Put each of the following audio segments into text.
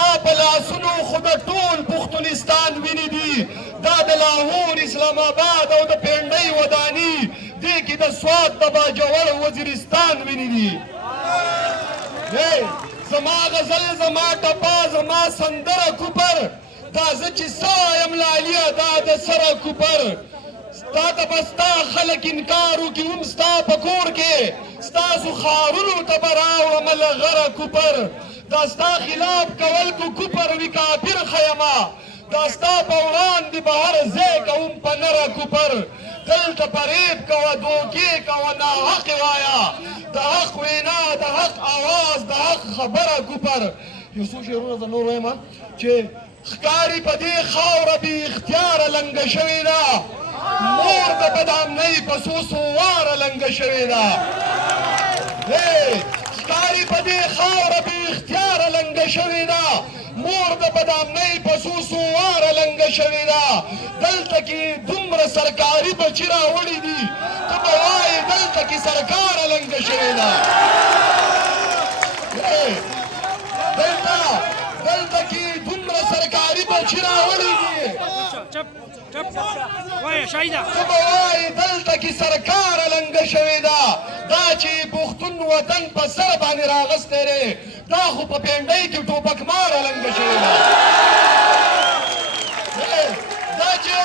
ستا په لاسونو خو د ټول پښتونستان وینې دي دا د لاهور اسلام آباد او د پنډۍ وداني دې کې د سوات د باجوړ وزیرستان وینې دي زما غزل زما ټپه زما سندره کوپر دا زه چې څه وایم لاليه دا د سره کوپر ستا ته به ستا خلک انکار وکړي هم ستا په کور کې ستاسو ښارونو ته به راوړمه له غره کوپر دا ستا خلاف کول کو کوپر وي کافر خیمه دا ستا په وړاندې به هر ځای کوم په نره کوپر دلته فریب کوه دوکې کوه ناحقې وایه د حق وینا د حق اواز د حق خبره کوپر یو څو شعرونه زه نور وایم چې ښکاري په دې خاوره بې اختیاره لنګه شوې ده مور د بدامنۍ په څو څو واره لنګه شوې ده ښکاري په دې خاوره بې اختیاره لنګه شوې ده مور د بدامنۍ په څو څو واره لنګه شوې ده دلته کې دومره سرکاري بچي راوړي دي ته به وایې دلته کې سرکاره لنګه شوې ده دلته کې دومره سرکاري بچي راوړي دي ته به وایې دلته کې سرکاره لنګه شوې ده دا چې پښتون وطن په سر باندې راغستی دی دا خو په پنډۍ کې ټوپک ماره لنګه شوې ده دا چې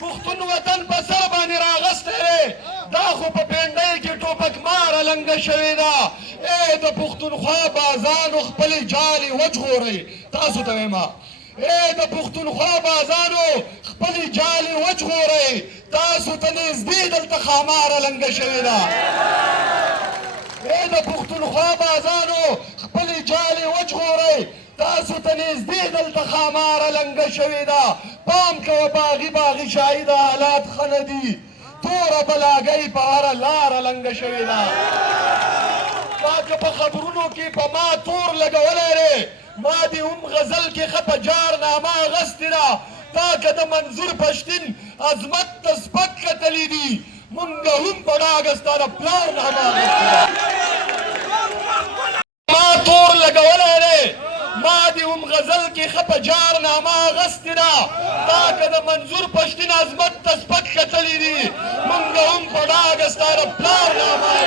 پښتون وطن په سر باندې راغستی دی دا خو په پنډۍ کې ټوپک ماره لنګه شوې ده د پښتونخوا بازانو خپلې جالې وژغورئ تاسو ته وایم د پښتونخوا بازانو خپلې جالې وژغورئ تاسو ته نږدې دلته خاماره لنګه شوې ده د پښتونخوا بازانو خپلې جالې وژغورئ تاسو ته نږدې دلته خاماره لنګه شوې ده پام کوه باغي باغي شاهي د حالات ښه نه دي توره بلاګۍ په هره لاره لنګه شوې ده ما که په خبرونو کې په ما تور لګولی دی ما دې هم غزل کې ښه په جارنامه اغستې ده تا که د منظور پښتین عظمت ته سپک کتلي دي مونږ هم په ډاګه ستا د پلار نامه اغستې ده ما تور لګولی دی ما دې هم غزل کې ښه په جارنامه اغستې ده تا که د منظور پښتین عظمت ته سپک کتلي دي مونږ هم په ډاګه ستا د پلار نامه